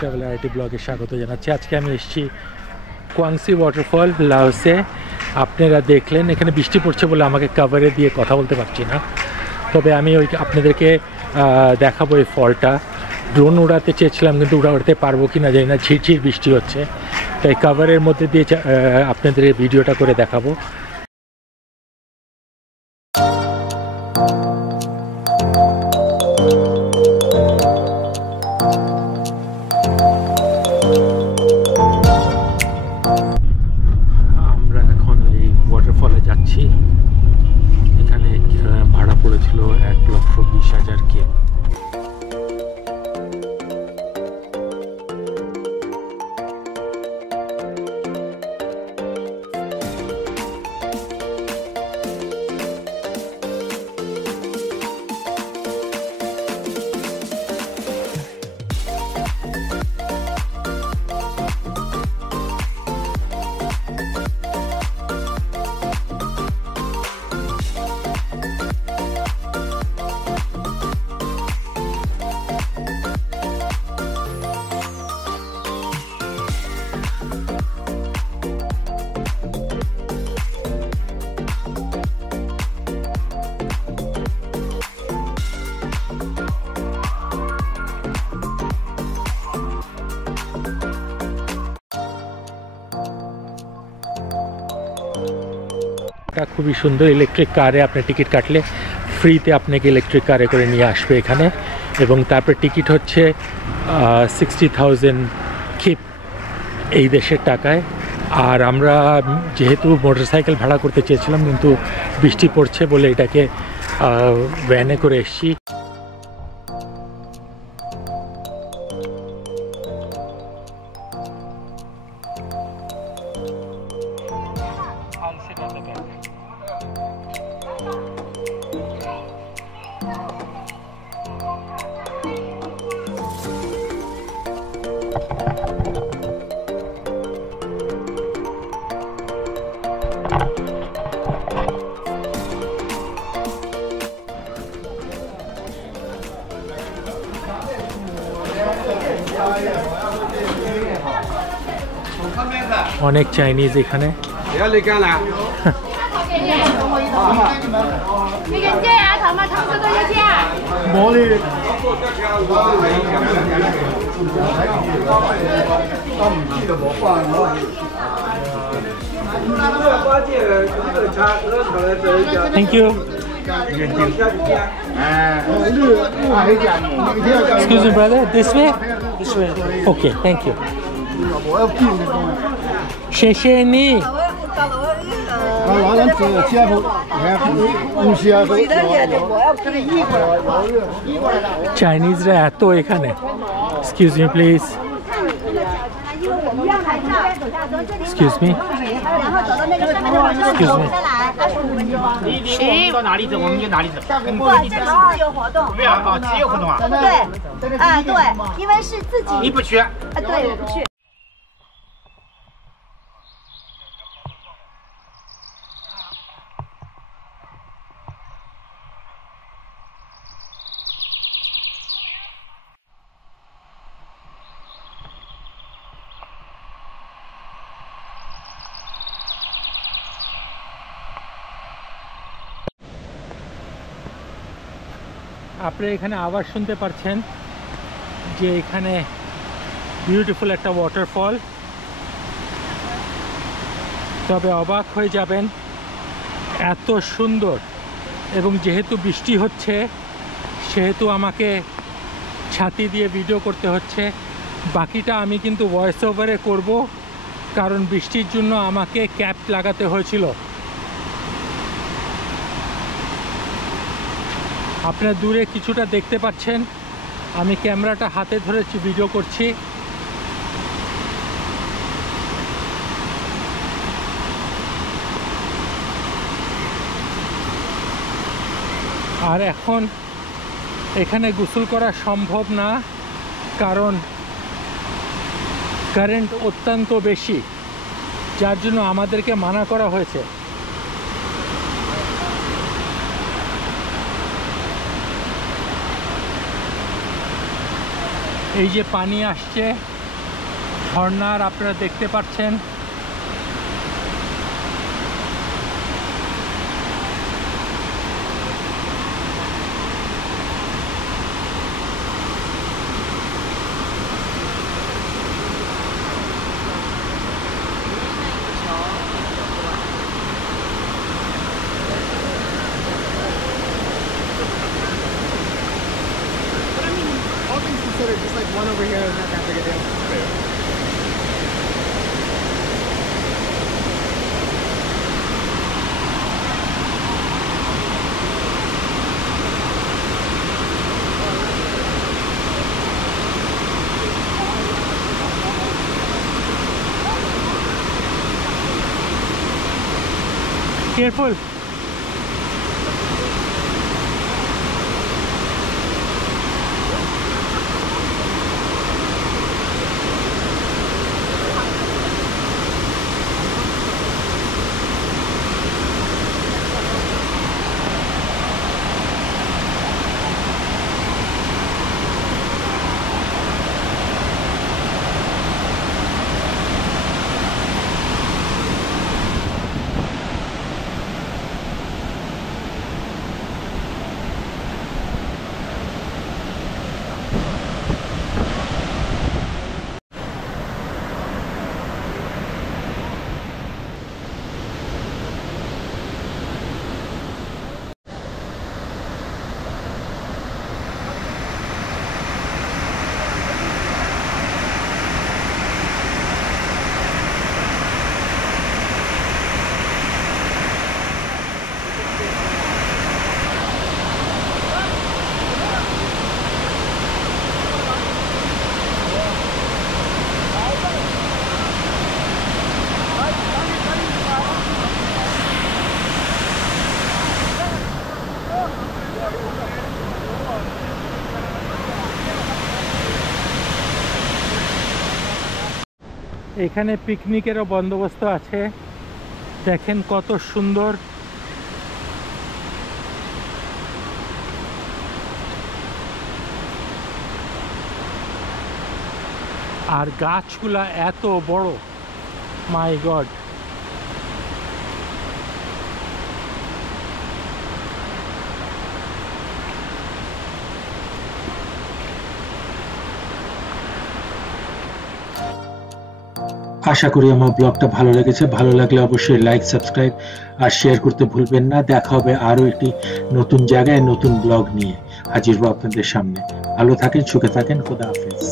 Travel IT ব্লগে স্বাগত জানাচ্ছি। আজকে আমি এসেছি কোয়াংসি ওয়াটারফল, লাওসে। আপনারা দেখলেন এখানে বৃষ্টি পড়ছে বলে আমাকে কভারে দিয়ে কথা বলতে পারছি না, তবে আমি আপনাদেরকে দেখাবো এই ফলটা। ড্রোন উড়াতে চেয়েছিলাম কিন্তু উড়াতে পারবো কি না জানি না, ঝিরঝির বৃষ্টি হচ্ছে, তাই কভারের মধ্যে দিয়ে আপনাদের এই ভিডিওটা করে দেখাবো। আমরা এখন এই ওয়াটারফলে যাচ্ছি। এখানে ভাড়া পড়েছিল 1,20,000 কে। খুবই সুন্দর। ইলেকট্রিক কারে আপনি টিকিট কাটলে ফ্রিতে আপনাকে ইলেকট্রিক কারে করে নিয়ে আসবে এখানে, এবং তারপর টিকিট হচ্ছে 60,000 কিপ এই দেশের টাকায়। আর আমরা যেহেতু মোটরসাইকেল ভাড়া করতে চেয়েছিলাম কিন্তু বৃষ্টি পড়ছে বলে এটাকে ভ্যানে করে এসেছি। অনেক চাইনিজ এখানে। Thank you. Excuse me, brother. This way? This way. Okay, thank you. 谢谢你。চাইনিজরা এত এখানে। Excuse me, please. Excuse me. Excuse me. 你到哪里走我们就哪里走。正好有活动。对啊，只有活动啊。对，对，因为是自己。你不去？对，我不去。আপনারা এখানে আবার শুনতে পাচ্ছেন যে এখানে বিউটিফুল একটা ওয়াটারফল, তবে অবাক হয়ে যাবেন এত সুন্দর। এবং যেহেতু বৃষ্টি হচ্ছে সেহেতু আমাকে ছাতি দিয়ে ভিডিও করতে হচ্ছে। বাকিটা আমি কিন্তু ভয়েস ওভারে করব, কারণ বৃষ্টির জন্য আমাকে ক্যাপ লাগাতে হয়েছিল। আপনারা দূরে কিছুটা দেখতে পাচ্ছেন, আমি ক্যামেরাটা হাতে ধরে ভিডিও করছি। আর এখন এখানে গোসল করা সম্ভব না, কারণ কারেন্ট অত্যন্ত বেশি, যার জন্য আমাদেরকে মানা করা হয়েছে। এই যে পানি আসছে ঝর্ণার, আপনারা দেখতে পাচ্ছেন। All things considered, just like one over here is not that big a deal. Careful. এখানে পিকনিকেরও বন্দোবস্ত আছে, দেখেন কত সুন্দর। আর গাছগুলা এত বড়, মাই গড। আশা করি আমার ব্লগটা ভালো লেগেছে। ভালো লাগলে অবশ্যই লাইক, সাবস্ক্রাইব আর শেয়ার করতে ভুলবেন না। দেখা হবে আরো একটি নতুন জায়গায় নতুন ব্লগ নিয়ে হাজির হব আপনাদের সামনে। ভালো থাকেন, সুখে থাকেন, খোদা হাফেজ।